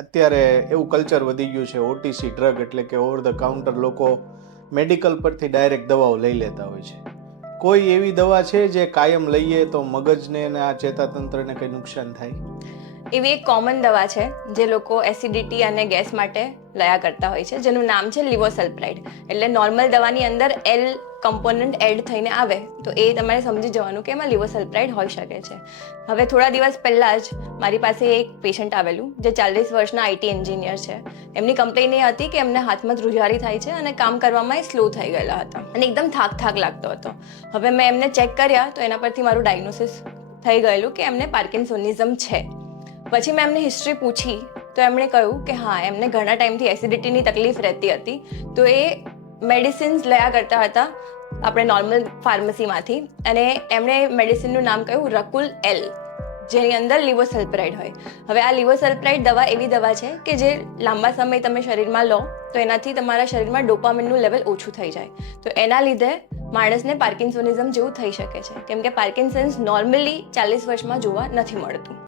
અત્યારે એવું કલ્ચર વધી ગયું છે, ઓટીસી ડ્રગ એટલે કે ઓવર ધ કાઉન્ટર લોકો મેડિકલ પરથી ડાયરેક્ટ દવાઓ લઈ લેતા હોય છે. કોઈ એવી દવા છે જે કાયમ લઈએ તો મગજને અને આ ચેતાતંત્રને કંઈ નુકસાન થાય? એવી એક કોમન દવા છે જે લોકો એસિડિટી અને ગેસ માટે લયા કરતા હોય છે, જેનું નામ છે લિવોસલ્પ્રાઇડ. એટલે નોર્મલ દવાની અંદર એલ કમ્પોનન્ટ એડ થઈને આવે તો એ તમારે સમજી જવાનું કે એમાં લિવોસલ્પ્રાઇડ હોઈ શકે છે. હવે થોડા દિવસ પહેલાં જ મારી પાસે એક પેશન્ટ આવેલું જે 40 વર્ષના આઈટી એન્જિનિયર છે. એમની કમ્પ્લેન એ હતી કે એમને હાથમાં ધ્રુજારી થાય છે અને કામ કરવામાં એ સ્લો થઈ ગયેલા હતા અને એકદમ થાક લાગતો હતો. હવે મેં એમને ચેક કર્યા તો એના પરથી મારું ડાયગ્નોસિસ થઈ ગયેલું કે એમને પાર્કિન્સોનિઝમ છે. પછી મેં એમને હિસ્ટ્રી પૂછી તો એમણે કહ્યું કે હા, એમને ઘણા ટાઈમથી એસિડિટીની તકલીફ રહેતી હતી, તો એ મેડિસિન્સ લયા કરતા હતા આપણે નોર્મલ ફાર્મસીમાંથી, અને એમણે મેડિસિનનું નામ કહ્યું રકુલ એલ, જેની અંદર લિવોસલ્પ્રાઇડ હોય. હવે આ લિવોસલ્પ્રાઇડ દવા એવી દવા છે કે જે લાંબા સમય તમે શરીરમાં લો તો એનાથી તમારા શરીરમાં ડોપામિનનું લેવલ ઓછું થઈ જાય. તો એના લીધે માણસને પાર્કિન્સોનિઝમ જેવું થઈ શકે છે, કેમ કે પાર્કિન્સન્સ નોર્મલી 40 વર્ષમાં જોવા નથી મળતું.